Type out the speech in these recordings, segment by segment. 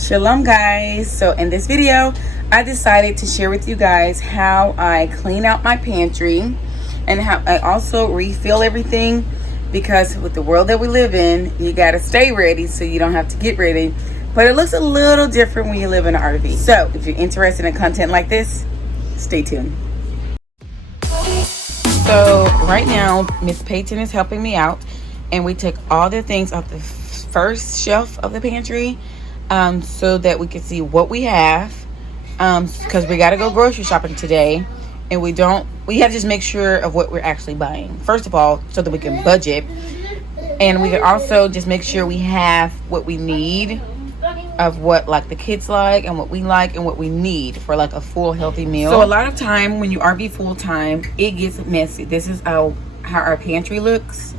Shalom guys. So in this video I decided to share with you guys how I clean out my pantry and how I also refill everything, because with the world that we live in, you got to stay ready so you don't have to get ready, but it looks a little different when you live in an RV. So if you're interested in content like this, stay tuned. So right now Miss Peyton is helping me out, and we took all the things off the first shelf of the pantry so that we can see what we have, because we got to go grocery shopping today, and we have to just make sure of what we're actually buying first of all, so that we can budget, and we can also just make sure we have what we need of what like the kids like and what we like and what we need for like a full healthy meal. So a lot of time when you RV full time, it gets messy. This is how our pantry looks.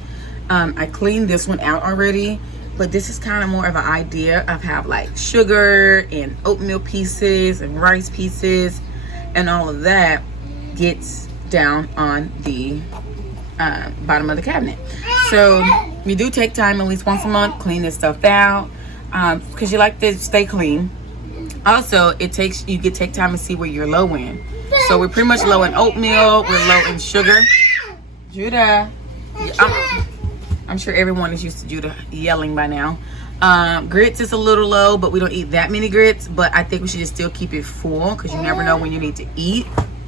I cleaned this one out already, but this is kind of more of an idea of how like sugar and oatmeal pieces and rice pieces and all of that gets down on the bottom of the cabinet. So we do take time at least once a month, clean this stuff out, because you like to stay clean. Also, you take time to see where you're low in. So we're pretty much low in oatmeal, we're low in sugar. Judah, I'm sure everyone is used to Judah yelling by now. Grits is a little low, but we don't eat that many grits, but I think we should just still keep it full, because you never know when you need to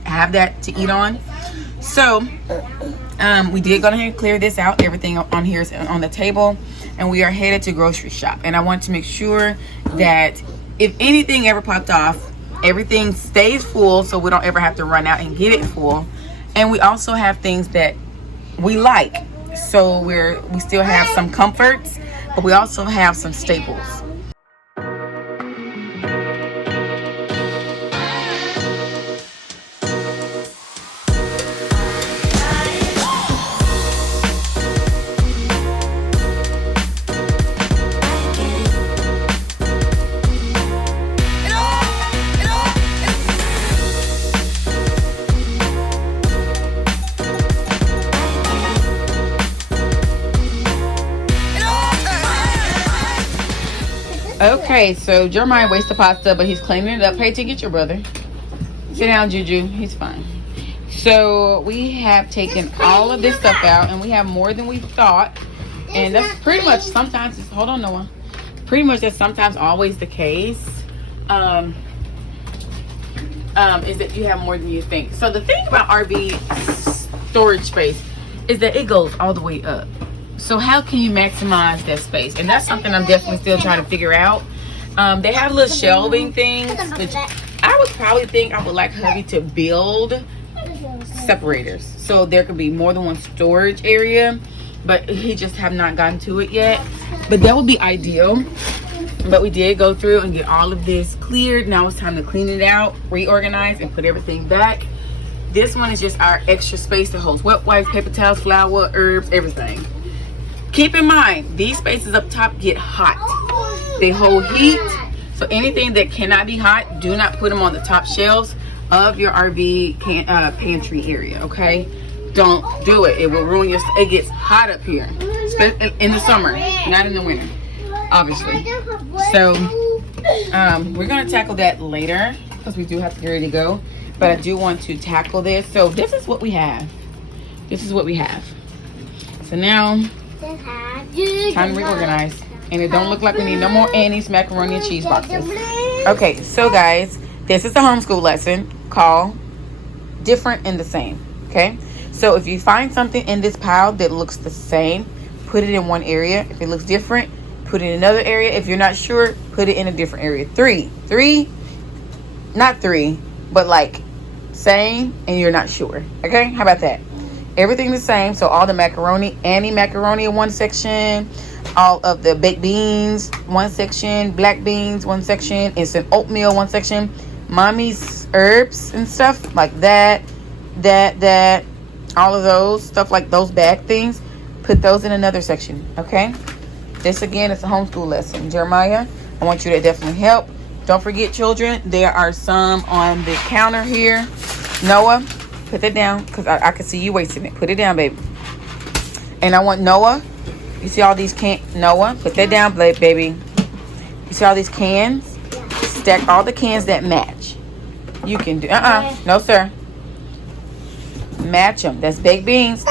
have that to eat on. So we did go ahead and clear this out. Everything on here is on the table, and we are headed to grocery shop, and I want to make sure that if anything ever popped off, everything stays full so we don't ever have to run out and get it full. And we also have things that we like, so we still have some comforts, but we also have some staples. Okay, so Jeremiah wastes the pasta, but he's cleaning it up. Peyton, get your brother. Sit down, Juju. He's fine. So we have taken all of this stuff out, and we have more than we thought. And that's pretty much sometimes, hold on, Noah. Pretty much that's sometimes always the case. Is that you have more than you think. So the thing about RV storage space is that it goes all the way up. So how can you maximize that space? And that's something I'm definitely still trying to figure out. They have little shelving things, which I would probably think I would like hubby to build separators, so there could be more than one storage area, but he just have not gotten to it yet. But that would be ideal. But we did go through and get all of this cleared. Now it's time to clean it out, reorganize, and put everything back. This one is just our extra space that holds wet wipes, paper towels, flour, herbs, everything. Keep in mind, these spaces up top get hot. They hold heat, so anything that cannot be hot, do not put them on the top shelves of your RV pantry area, okay? Don't do it. It will ruin your, it gets hot up here, in the summer, not in the winter, obviously. So, we're gonna tackle that later, because we do have to get ready to go, but I do want to tackle this. So this is what we have. This is what we have. So now, time to reorganize, and it don't look like we need no more Annie's macaroni and cheese boxes. Okay, so guys, this is a homeschool lesson called Different and the Same. Okay, so if you find something in this pile that looks the same, put it in one area. If it looks different, put it in another area. If you're not sure, put it in a different area. Not three, but like same and you're not sure. Okay, how about that? Everything the same. So all the macaroni, Annie macaroni in one section, all of the baked beans one section, black beans one section, instant oatmeal one section, mommy's herbs and stuff like that, all of those stuff, like those bag things, put those in another section. Okay, this again is a homeschool lesson. Jeremiah, I want you to definitely help. Don't forget, children, there are some on the counter here. Noah, put that down, because I can see you wasting it. Put it down, baby. And I want Noah, you see all these cans? Noah, put that down, baby. You see all these cans? stack all the cans that match. You can do, no sir. Match them. That's baked beans.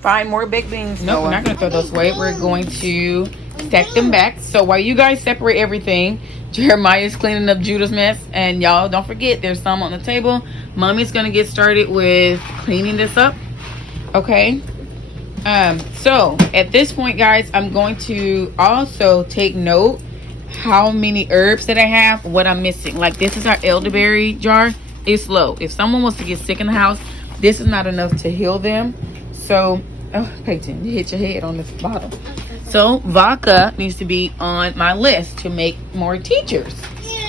Find more baked beans. No, we're not going to throw those away. We're going to stack them back. So while you guys separate everything, Jeremiah's cleaning up Judah's mess. And y'all, don't forget, there's some on the table. Mommy's going to get started with cleaning this up. Okay. So at this point, guys, I'm going to also take note how many herbs that I have, what I'm missing. Like, this is our elderberry jar. It's low. If someone wants to get sick in the house, this is not enough to heal them. So, oh, Peyton, you hit your head on this bottle. So, vodka needs to be on my list to make more teachers.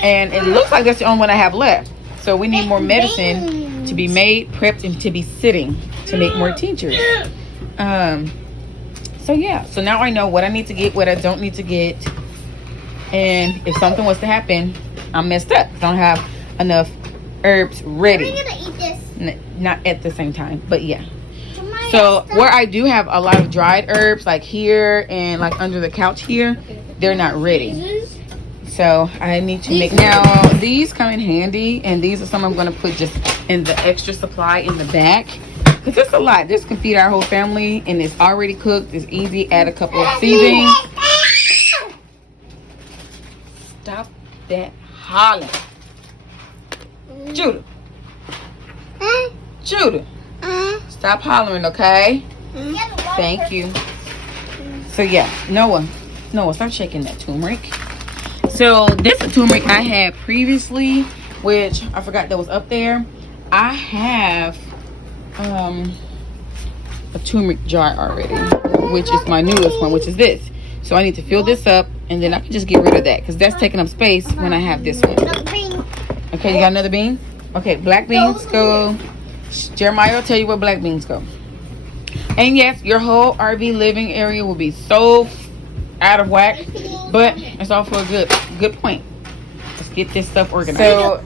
And it looks like that's the only one I have left. So, we need more medicine to be made, prepped, and to be sitting to make more teachers. So, yeah. So, now I know what I need to get, what I don't need to get. And if something was to happen, I'm messed up. I don't have enough herbs ready. Are we gonna eat this? Not at the same time, but yeah. So where I do have a lot of dried herbs, like here and like under the couch here, they're not ready. So I need to make, now these come in handy, and these are some I'm going to put just in the extra supply in the back, because it's a lot. This can feed our whole family, and it's already cooked. It's easy. Add a couple of seasonings. Stop that hollering. Judah. Judah. Stop hollering, okay? Thank you. So yeah, Noah, stop shaking that turmeric. So this is turmeric I had previously, which I forgot that was up there. I have a turmeric jar already, which is my newest one, which is this. So I need to fill this up, and then I can just get rid of that, because that's taking up space when I have this one. Okay, you got another bean? Okay, black beans go. Jeremiah will tell you where black beans go. And yes, your whole RV living area will be so out of whack, but it's all for a good point. Let's get this stuff organized. So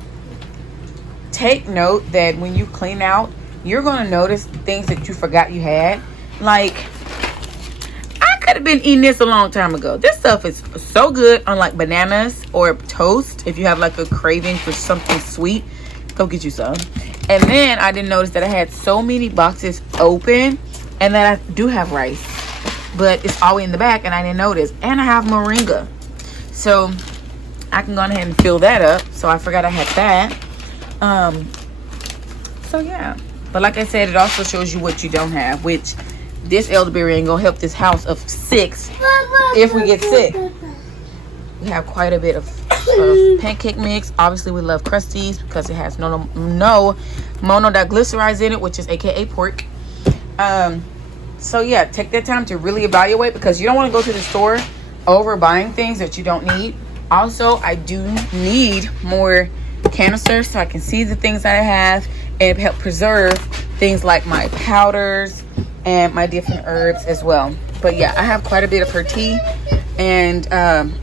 take note that when you clean out, you're going to notice things that you forgot you had. Like, I could have been eating this a long time ago. This stuff is so good on like bananas or toast. If you have like a craving for something sweet, go get you some. And then I didn't notice that I had so many boxes open, and that I do have rice, but it's all in the back and I didn't notice. And I have moringa, so I can go ahead and fill that up. So I forgot I had that. So yeah, but like I said, it also shows you what you don't have, which this elderberry ain't gonna help this house of 6 if we get sick. We have quite a bit of pancake mix. Obviously we love crusties because it has no monoglycerides in it, which is aka pork. So yeah, take that time to really evaluate, because you don't want to go to the store over buying things that you don't need. Also, I do need more canisters so I can see the things that I have and help preserve things like my powders and my different herbs as well. But yeah, I have quite a bit of her tea, and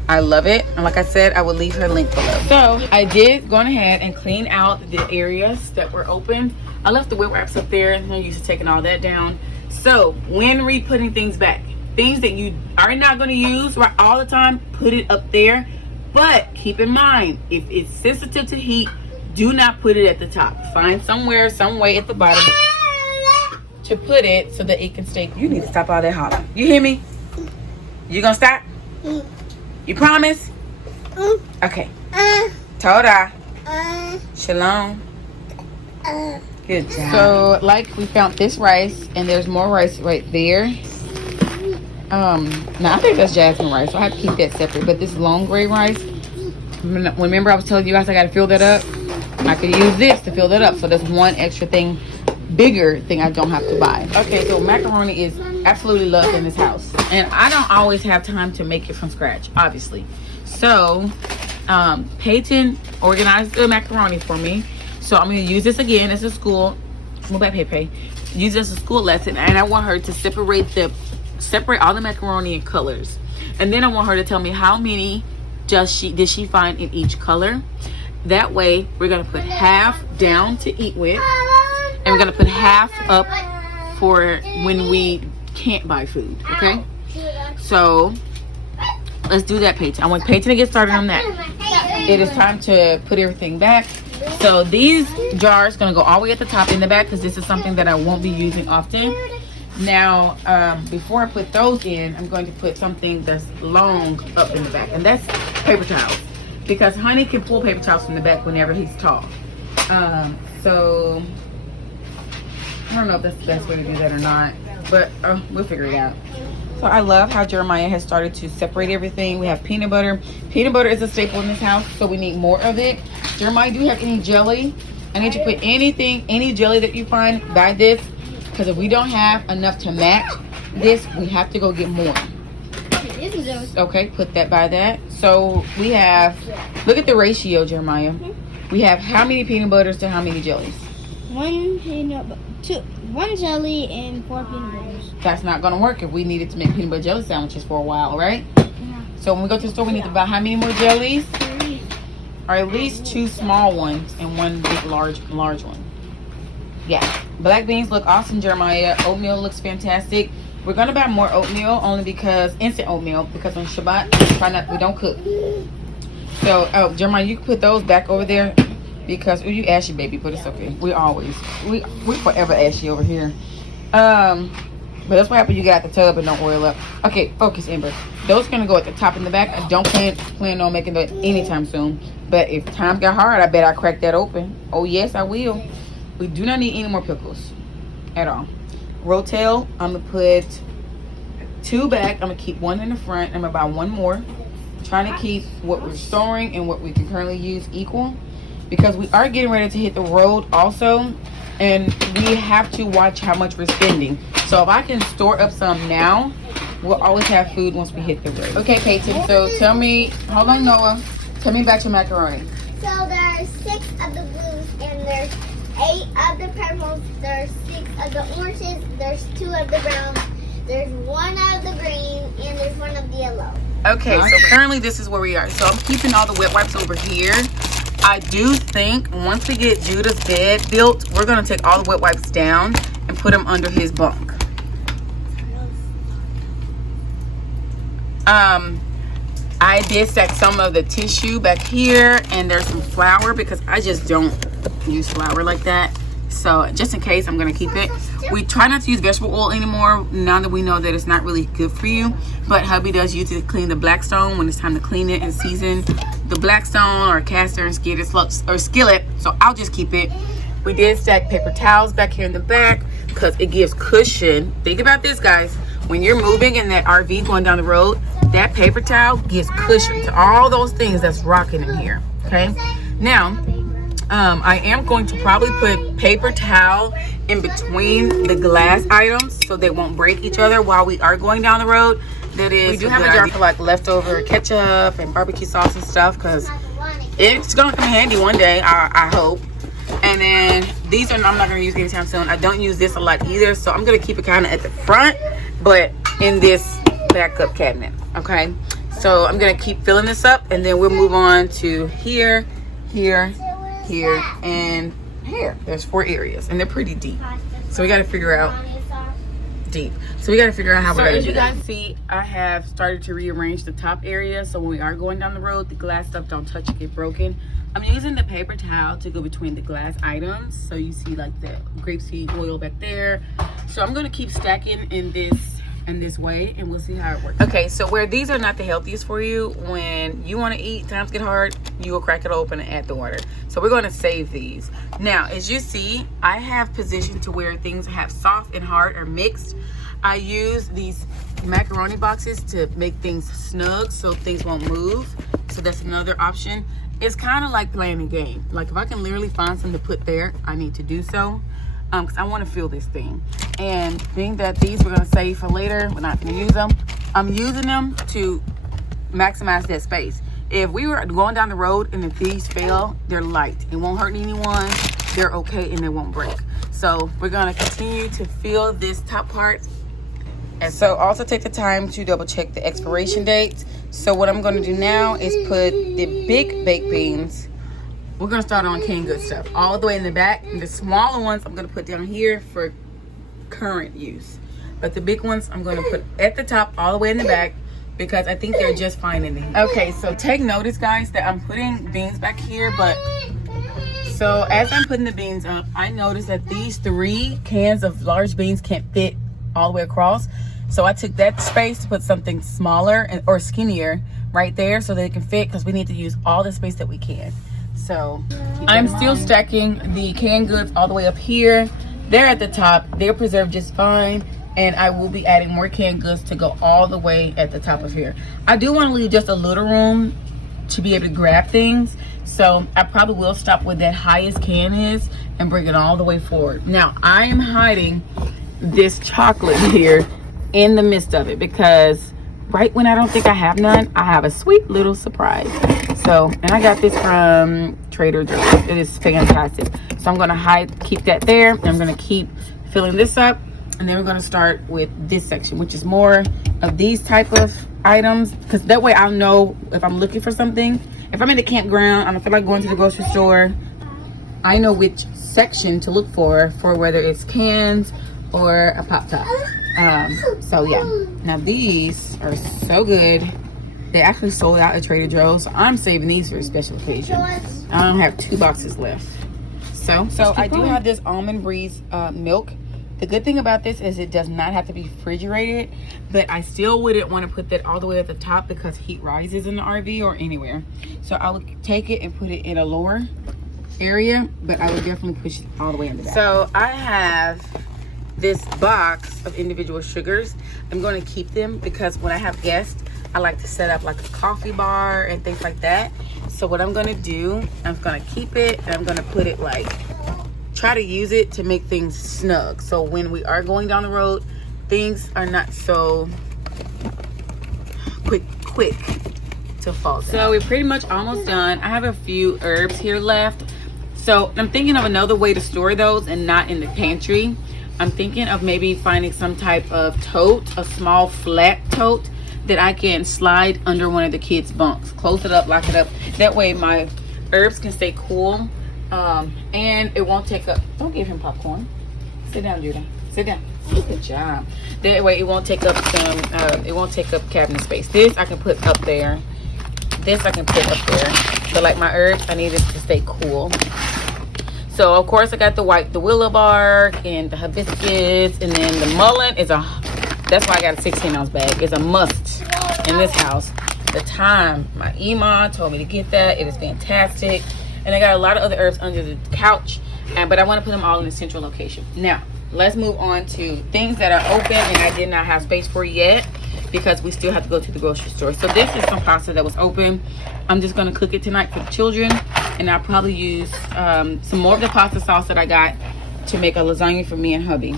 I love it. And like I said, I will leave her link below. So I did go ahead and clean out the areas that were open. I left the wet wraps up there, and I'm used to taking all that down. So when re-putting things back, things that you are not going to use right all the time, put it up there. But keep in mind, if it's sensitive to heat, do not put it at the top. Find somewhere, some way at the bottom to put it so that it can stay. You need to stop all that hollering. You hear me? You gonna stop? You promise? Okay. Toda. Shalom. Good job. So, like, we found this rice, and there's more rice right there. Now I think that's jasmine rice, so I have to keep that separate. But this long gray rice, remember I was telling you guys I got to fill that up? I could use this to fill that up. So that's one extra thing, bigger thing I don't have to buy. Okay, so macaroni is absolutely loved in this house, and I don't always have time to make it from scratch, obviously. So Peyton organized the macaroni for me, so I'm going to use this again as a school. Move back, Pepe. Use this as a school lesson, and I want her to separate all the macaroni in colors, and then I want her to tell me how many did she find in each color. That way we're gonna put half down to eat with, and we're gonna put half up for when we can't buy food. Okay, so Let's do that, Peyton. I want Peyton to get started on that. It is time to put everything back. So these jars gonna go all the way at the top in the back because this is something that I won't be using often. Now, before I put those in, I'm going to put something that's long up in the back, and that's paper towels, because Honey can pull paper towels from the back whenever he's tall. So I don't know if that's the best way to do that or not, but we'll figure it out. So I love how Jeremiah has started to separate everything. We have peanut butter. Peanut butter is a staple in this house, so we need more of it. Jeremiah, do you have any jelly? I need you to put any jelly that you find, buy this. Because if we don't have enough to match this, we have to go get more. Okay, put that by that. So we have, look at the ratio, Jeremiah. We have how many peanut butters to how many jellies? One jelly and 4 peanut butters. That's not going to work if we needed to make peanut butter jelly sandwiches for a while, right? Yeah. So when we go to the store, we need to buy how many more jellies? 3. Or at least 2 small ones and 1 big large one. Yeah. Black beans look awesome, Jeremiah. Oatmeal looks fantastic. We're gonna buy more oatmeal only because instant oatmeal, because on Shabbat we don't cook. So Jeremiah, you can put those back over there because you ashy, baby, but it's okay. We forever ashy over here. But that's what happens. You get out the tub and don't oil up. Okay, focus, Ember. Those are gonna go at the top and the back. I don't plan on making that anytime soon. But if times got hard, I bet I crack that open. Oh yes, I will. We do not need any more pickles at all. Rotel, I'm going to put 2 back. I'm going to keep 1 in the front. I'm going to buy 1 more. Trying to keep what we're storing and what we can currently use equal. Because we are getting ready to hit the road also. And we have to watch how much we're spending. So if I can store up some now, we'll always have food once we hit the road. Okay, Peyton, so tell me, hold on, Noah. Tell me about your macaroni. So there's 6 of the blues and there's 8 of the purples, there's 6 of the oranges, there's 2 of the browns, there's 1 of the green, and there's 1 of the yellow. Okay, so currently this is where we are. So I'm keeping all the wet wipes over here. I do think once we get Judah's bed built, we're going to take all the wet wipes down and put them under his bunk. I did stack some of the tissue back here, and there's some flour because I just don't use flour like that. So just in case, I'm going to keep it. We try not to use vegetable oil anymore now that we know that it's not really good for you. But hubby does use it to clean the Blackstone when it's time to clean it and season the Blackstone or cast iron skillet. So I'll just keep it. We did stack paper towels back here in the back because it gives cushion. Think about this, guys. When you're moving in that RV going down the road, that paper towel gives cushion to all those things that's rocking in here. Okay. Now, I am going to probably put paper towel in between the glass items so they won't break each other while we are going down the road. That is, we do have a jar for like leftover ketchup and barbecue sauce and stuff because it's gonna come handy one day. I hope. And then these are I'm not gonna use anytime soon. I don't use this a lot either, so I'm gonna keep it kind of at the front, but in this backup cabinet. Okay, so I'm gonna keep filling this up, and then we'll move on to here, here, here, and here. There's 4 areas, and they're pretty deep. So we got to figure out how we're gonna do that. As you guys see, I have started to rearrange the top area, so when we are going down the road, the glass stuff don't touch and get broken. I'm using the paper towel to go between the glass items, so you see like the grapeseed oil back there. So I'm gonna keep stacking in this way, and we'll see how it works. Okay, so where these are not the healthiest for you, when you want to eat, times get hard, you will crack it open and add the water. So we're going to save these. Now, as you see, I have positioned to where things have soft and hard or mixed. I use these macaroni boxes to make things snug so things won't move. So that's another option. It's kind of like playing a game. Like if I can literally find something to put there, I need to do so. Because I want to feel this thing. And being that these we're going to save for later, we're not going to use them. I'm using them to maximize that space. If we were going down the road and if these fail, they're light. It won't hurt anyone. They're okay and they won't break. So we're going to continue to fill this top part. And so also take the time to double check the expiration dates. So what I'm going to do now is put the big baked beans. We're going to start on canned good stuff all the way in the back. And the smaller ones I'm going to put down here for current use. But the big ones I'm going to put at the top all the way in the back. because I think they're just fine in there. Okay, so take notice, guys, that I'm putting beans back here, but so as I'm putting the beans up, I noticed that these 3 cans of large beans can't fit all the way across. So I took that space to put something smaller or skinnier right there so that it can fit, because we need to use all the space that we can. So I'm still stacking the canned goods all the way up here. They're at the top. They're preserved just fine. And I will be adding more canned goods to go all the way at the top of here. I do want to leave just a little room to be able to grab things. So I probably will stop where that highest can is and bring it all the way forward. Now I am hiding this chocolate here in the midst of it, because right when I don't think I have none, I have a sweet little surprise. So, and I got this from Trader Joe's. It is fantastic. So I'm gonna keep that there. And I'm gonna keep filling this up, and then we're gonna start with this section, which is more of these type of items, because that way I'll know if I'm looking for something. If I'm in the campground, I don't feel like going to the grocery store, I know which section to look for whether it's cans or a pop top. So yeah, now these are so good. They actually sold out at Trader Joe's, so I'm saving these for a special occasion. I don't have 2 boxes left. So I do have this Almond Breeze milk. The good thing about this is it does not have to be refrigerated, but I still wouldn't want to put that all the way at the top because heat rises in the RV or anywhere. So I would take it and put it in a lower area, but I would definitely push it all the way in the back. So I have this box of individual sugars. I'm going to keep them because when I have guests, I like to set up like a coffee bar and things like that. So what I'm going to do, I'm going to keep it and I'm going to put it like, try to use it to make things snug. So when we are going down the road, things are not so quick to fall down. So we're pretty much almost done. I have a few herbs here left. So I'm thinking of another way to store those and not in the pantry. I'm thinking of maybe finding some type of tote, a small flat tote that I can slide under one of the kids' bunks. Close it up, lock it up. That way my herbs can stay cool, and it won't take up, don't give him popcorn. Sit down, Judah. Sit down. Good job. That way it won't take up cabinet space. This I can put up there. This I can put up there. So like my herbs, I need it to stay cool. So of course I got the willow bark and the hibiscus, and then the mullein is that's why I got a 16-ounce bag. It's a must in this house. The thyme, my Ima told me to get that. It is fantastic. And I got a lot of other herbs under the couch, but I want to put them all in a central location. Now let's move on to things that are open and I did not have space for yet because we still have to go to the grocery store. So this is some pasta that was open. I'm just going to cook it tonight for the children, and I'll probably use some more of the pasta sauce that I got to make a lasagna for me and hubby.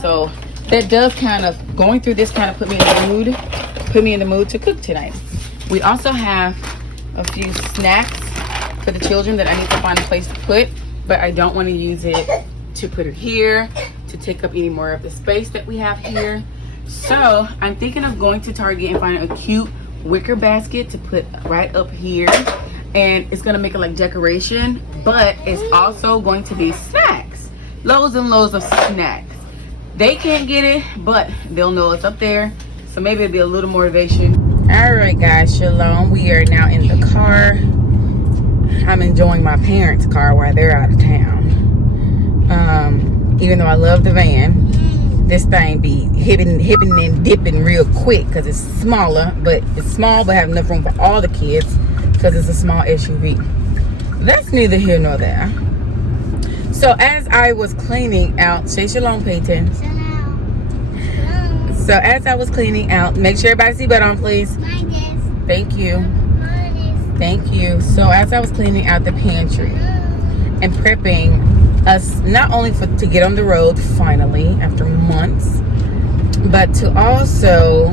So that does kind of, going through this kind of put me in the mood to cook tonight. We also have a few snacks for the children that I need to find a place to put, but I don't want to use it to put it here to take up any more of the space that we have here. So I'm thinking of going to Target and finding a cute wicker basket to put right up here, and it's gonna make it like decoration, but it's also going to be snacks, loads and loads of snacks. They can't get it, but they'll know it's up there, so maybe it'll be a little motivation. All right guys, shalom. We are now in the car. I'm enjoying my parents' car while they're out of town. Even though I love the van, this thing be hipping and dipping real quick because it's smaller, but it's small but have enough room for all the kids because it's a small SUV. That's neither here nor there. So as I was cleaning out, say shalom, Peyton. Shalom. So as I was cleaning out, make sure everybody seatbelt on, please. Thank you. Thank you. So as I was cleaning out the pantry and prepping us not only to get on the road finally after months, but to also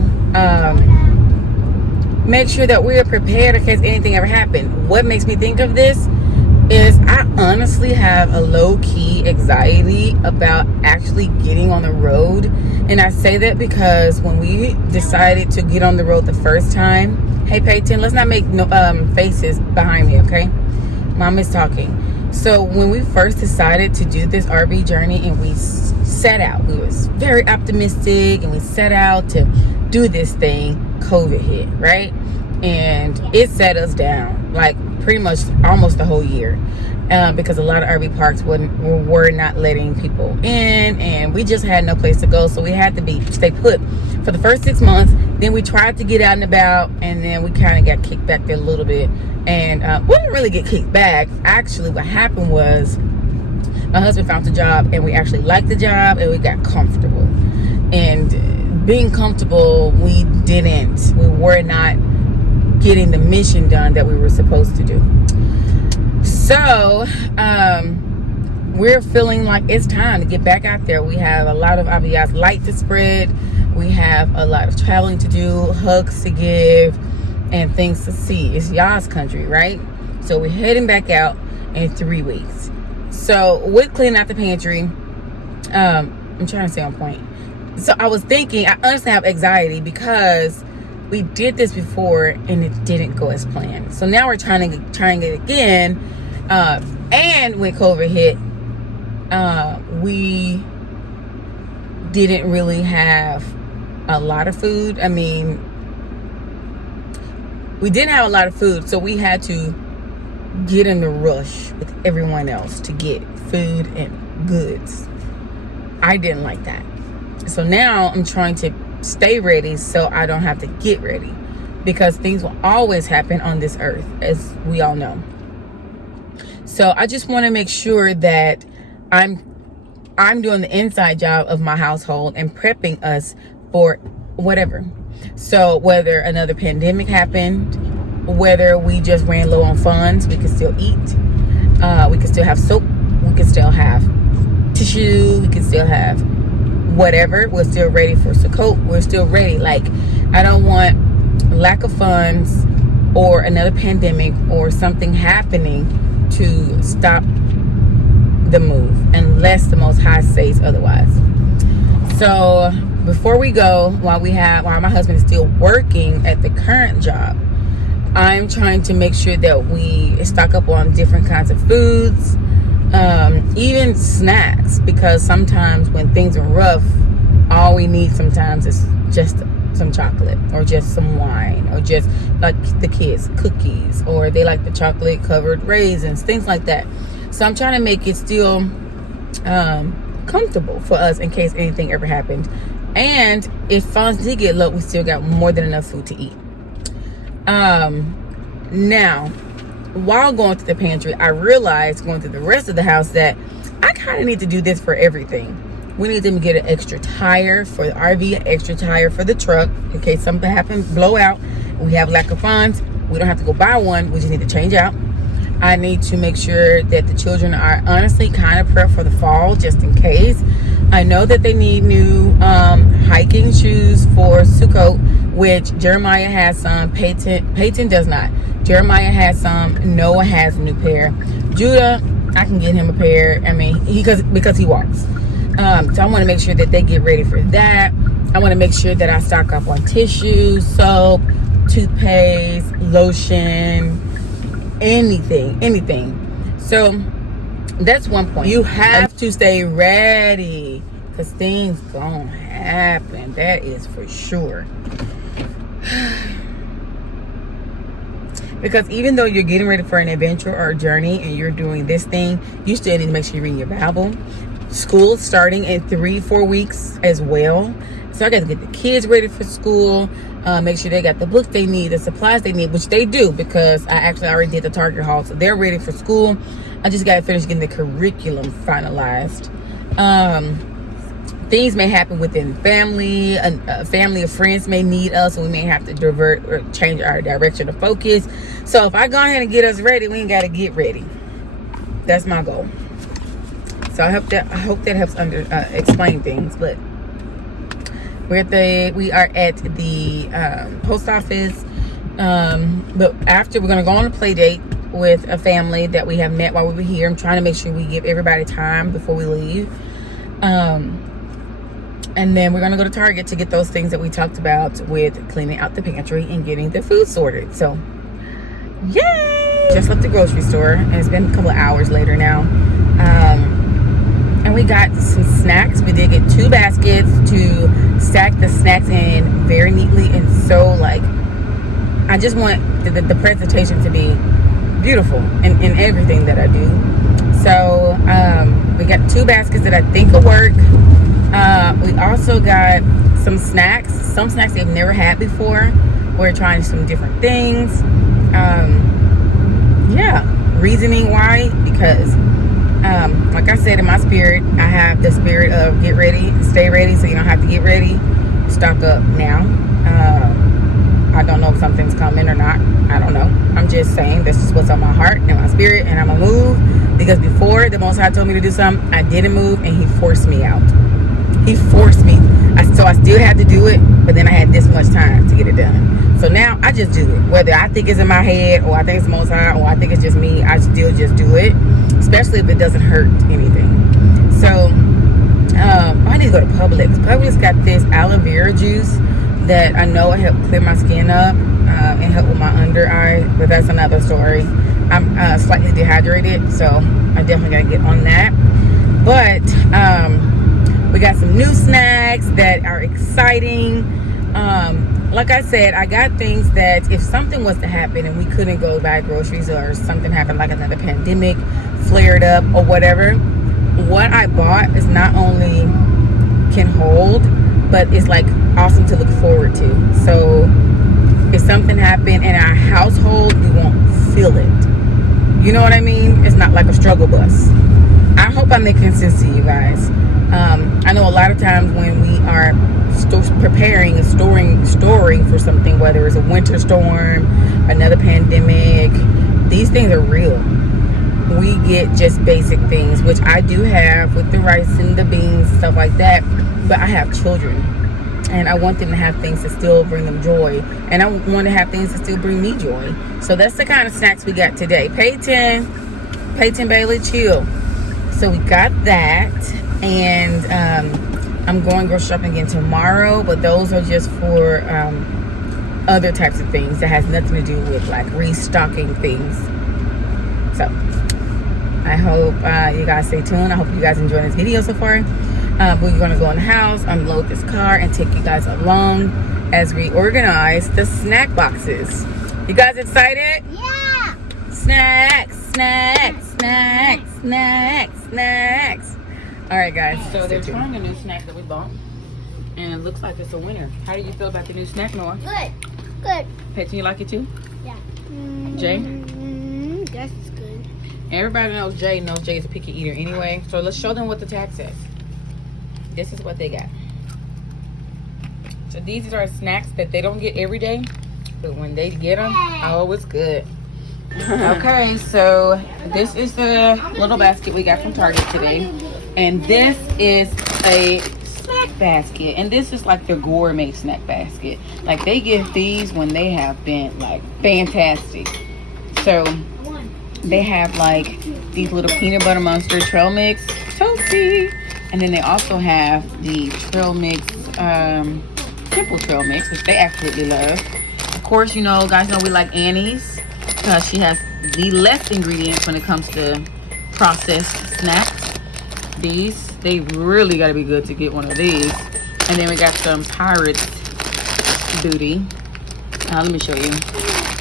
make sure that we are prepared in case anything ever happened. What makes me think of this is I honestly have a low-key anxiety about actually getting on the road, and I say that because when we decided to get on the road the first time, hey Peyton, let's not make no faces behind me, okay? Mom is talking. So when we first decided to do this RV journey and we set out. We was very optimistic, and we set out to do this thing. COVID hit, right? And it set us down, like pretty much almost the whole year, because a lot of RV parks were not letting people in, and we just had no place to go, so we had to stay put for the first 6 months. Then we tried to get out and about, and then we kind of got kicked back there a little bit, and we didn't really get kicked back. Actually, what happened was my husband found a job, and we actually liked the job, and we got comfortable. And being comfortable, we were not getting the mission done that we were supposed to do. So we're feeling like it's time to get back out there. We have a lot of ABBA YAH light to spread. We have a lot of traveling to do, hugs to give, and things to see. It's Yah's country, right? So we're heading back out in 3 weeks. So with cleaning out the pantry, I'm trying to stay on point. So I was thinking, I honestly have anxiety because we did this before and it didn't go as planned. So now we're trying it again. And when COVID hit, we didn't really have a lot of food. I mean, we didn't have a lot of food, so we had to get in the rush with everyone else to get food and goods. I didn't like that. So now I'm trying to stay ready so I don't have to get ready, because things will always happen on this earth, as we all know. So I just want to make sure that I'm doing the inside job of my household and prepping us for whatever. So whether another pandemic happened, whether we just ran low on funds, we could still eat. We could still have soap. We could still have tissue. We could still have whatever. We're still ready for Sukkot. We're still ready. Like, I don't want lack of funds or another pandemic or something happening to stop the move, unless the Most High says otherwise. So before we go, while my husband is still working at the current job, I'm trying to make sure that we stock up on different kinds of foods, even snacks, because sometimes when things are rough, all we need sometimes is just some chocolate or just some wine, or just, like the kids, cookies, or they like the chocolate covered raisins, things like that. So I'm trying to make it still comfortable for us in case anything ever happened. And if funds did get low, we still got more than enough food to eat. Now, while going to the pantry, I realized going through the rest of the house that I kind of need to do this for everything. We need to get an extra tire for the RV, an extra tire for the truck in case something happens, blow out, we have lack of funds. We don't have to go buy one. We just need to change out. I need to make sure that the children are honestly kind of prepped for the fall, just in case. I know that they need new hiking shoes for Sukkot, which Jeremiah has some. Peyton does not. Jeremiah has some. Noah has a new pair. Judah, I can get him a pair. I mean, because he walks. So I want to make sure that they get ready for that. I want to make sure that I stock up on tissue, soap, toothpaste, lotion, anything. So that's one point. You have to stay ready, because things gonna happen. That is for sure. Because even though you're getting ready for an adventure or a journey and you're doing this thing, you still need to make sure you're reading your Bible. School's starting in 3-4 weeks as well. So I got to get the kids ready for school. Make sure they got the books they need, the supplies they need, which they do, because I actually already did the Target haul. So they're ready for school. I just got to finish getting the curriculum finalized. Things may happen within family. A family of friends may need us, and we may have to divert or change our direction of focus. So if I go ahead and get us ready, we ain't got to get ready. That's my goal. So I hope that helps explain things. But we are at the post office. But after, we're gonna go on a play date with a family that we have met while we were here. I'm trying to make sure we give everybody time before we leave. And then we're gonna go to Target to get those things that we talked about with cleaning out the pantry and getting the food sorted. So, yay! Just left the grocery store, and it's been a couple of hours later now. And we got some snacks. We did get 2 baskets to stack the snacks in very neatly. And so, like, I just want the presentation to be beautiful in everything that I do. So we got 2 baskets that I think will work. We also got some snacks they've never had before. We're trying some different things. Yeah, reasoning why, because like I said, in my spirit, I have the spirit of get ready, stay ready, so you don't have to get ready. Stock up now. I don't know if something's coming or not. I don't know. I'm just saying this is what's on my heart and my spirit, and I'm gonna move, because before the Most High told me to do something, I didn't move, and He forced me out. He forced me. So I still had to do it, but then I had this much time to get it done. So now I just do it. Whether I think it's in my head, or I think it's the Most High, or I think it's just me, I still just do it, especially if it doesn't hurt anything. So I need to go to Publix. Publix got this aloe vera juice that I know will help clear my skin up and help with my under eye, but that's another story. I'm slightly dehydrated, so I definitely gotta get on that. But we got some new snacks that are exciting. Like I said, I got things that if something was to happen and we couldn't go buy groceries, or something happened, like another pandemic flared up or whatever, what I bought is not only can hold, but it's like awesome to look forward to. So if something happened in our household, we won't feel it. You know what I mean? It's not like a struggle bus. I hope I'm making sense to you guys. I know a lot of times when we are preparing and storing for something, whether it's a winter storm, another pandemic, these things are real. We get just basic things, which I do have with the rice and the beans and stuff like that, but I have children, and I want them to have things that still bring them joy, and I want to have things that still bring me joy. So that's the kind of snacks we got today. Peyton Bailey, chill. So we got that, and I'm going grocery shopping again tomorrow, but those are just for other types of things that has nothing to do with like restocking things. So I hope you guys stay tuned. I hope you guys enjoy this video so far. We're going to go in the house, unload this car, and take you guys along as we organize the snack boxes. You guys excited? Yeah! Snacks. All right, guys. So they're trying a new snack that we bought, and it looks like it's a winner. How do you feel about the new snack, Noah? Good. Peyton, you like it too? Yeah. Jay? Guess it's good. Everybody knows Jay is a picky eater anyway. So let's show them what the tag says. This is what they got. So these are snacks that they don't get every day, but when they get them, oh, it's good. Okay, so this is the little basket we got from Target today, and this is a snack basket, and this is like the gourmet snack basket. Like they give these when they have been like fantastic. So they have like these little peanut butter monster trail mix toasty, and then they also have the trail mix simple trail mix, which they absolutely love. Of course, you know, guys know we like Annie's because she has the less ingredients when it comes to processed snacks. These, they really got to be good to get one of these. And then we got some Pirates Booty. Let me show you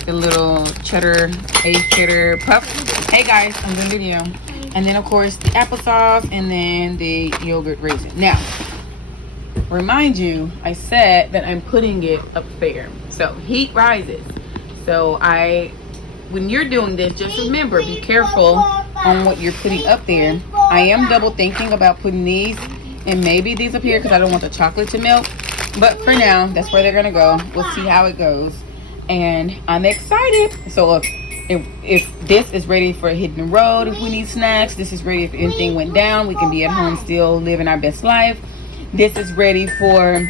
the little cheddar puff. Hey guys, I'm doing a video. And then of course the applesauce, and then the yogurt raisin. Now, remind you, I said that I'm putting it up there, so heat rises. So when you're doing this, just remember, be careful on what you're putting up there. I am double thinking about putting these, and maybe these up here because I don't want the chocolate to melt, but for now that's where they're gonna go. We'll see how it goes, and I'm excited. So if this is ready for hitting the road, if we need snacks, this is ready if anything went down, we can be at home still living our best life. This is ready for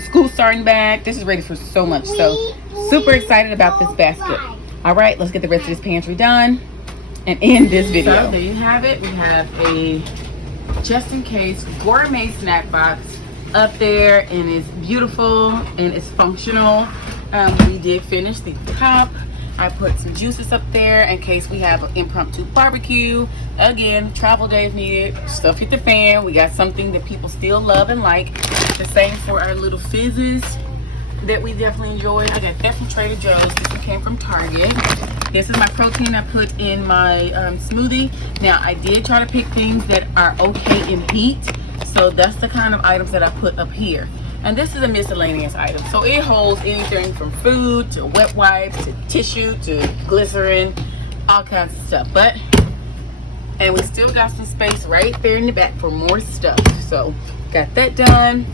school starting back. This is ready for so much. So super excited about this basket. All right, let's get the rest of this pantry done and end this video. So there you have it. We have a just in case gourmet snack box up there, and it's beautiful and it's functional. We did finish the top, I put some juices up there in case we have an impromptu barbecue. Again, travel day if needed. Stuff hit the fan. We got something that people still love and like. The same for our little fizzes that we definitely enjoy. I got that from Trader Joe's. This one came from Target. This is my protein I put in my smoothie. Now, I did try to pick things that are okay in heat. So that's the kind of items that I put up here. And this is a miscellaneous item. So it holds anything from food to wet wipes to tissue to glycerin, all kinds of stuff. And we still got some space right there in the back for more stuff. So got that done.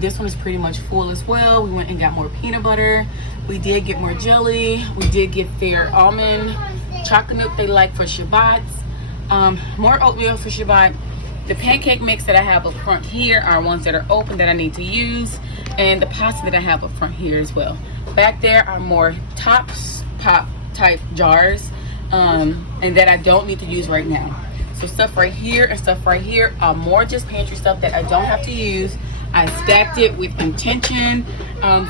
This one is pretty much full as well. We went and got more peanut butter. We did get more jelly. We did get their almond chocolate milk they like for Shabbat. More oatmeal for Shabbat. The pancake mix that I have up front here are ones that are open that I need to use, and the pasta that I have up front here as well. Back there are more pop type jars, and that I don't need to use right now. So stuff right here and stuff right here are more just pantry stuff that I don't have to use. I stacked it with intention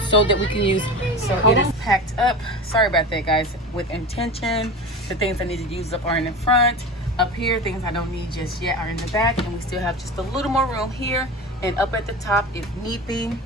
so that we can use. So it is packed up. Sorry about that, guys. With intention, the things I need to use up are in the front. Up here, things I don't need just yet are in the back, and we still have just a little more room here and up at the top if need be.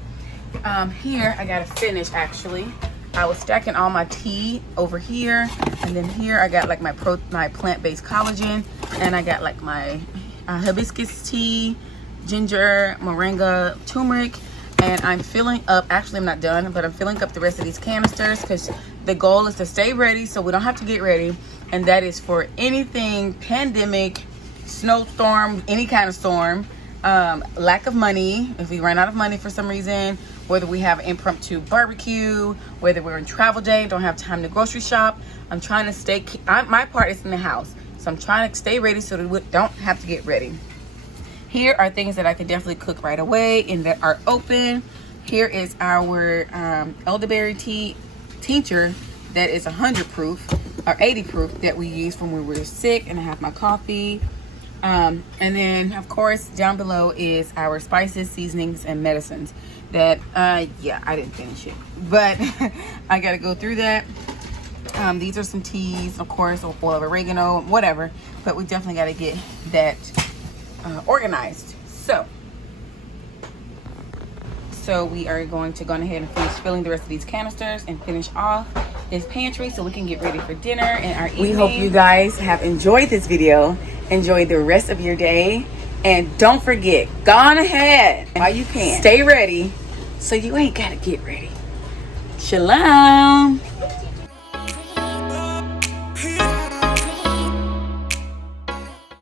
Here I gotta finish actually. I was stacking all my tea over here, and then here I got like my plant-based collagen, and I got like my hibiscus tea, ginger, moringa, turmeric, and I'm filling up. Actually, I'm not done, but I'm filling up the rest of these canisters because the goal is to stay ready so we don't have to get ready. And that is for anything pandemic, snowstorm, any kind of storm, lack of money, if we run out of money for some reason, whether we have an impromptu barbecue, whether we're in travel day, don't have time to grocery shop. I'm trying to stay, my part is in the house. So I'm trying to stay ready so that we don't have to get ready. Here are things that I can definitely cook right away and that are open. Here is our elderberry tea tincture that is 100 proof or 80 proof that we use from when we were sick, and I have my coffee. And then of course down below is our spices, seasonings, and medicines that yeah, I didn't finish it, but I gotta go through that. These are some teas, of course, oil of oregano, whatever, but we definitely got to get that organized. So we are going to go ahead and finish filling the rest of these canisters and finish off this pantry so we can get ready for dinner and our evening. We hope you guys have enjoyed this video. Enjoy the rest of your day, and don't forget, go on ahead while you can, stay ready so you ain't gotta get ready. Shalom.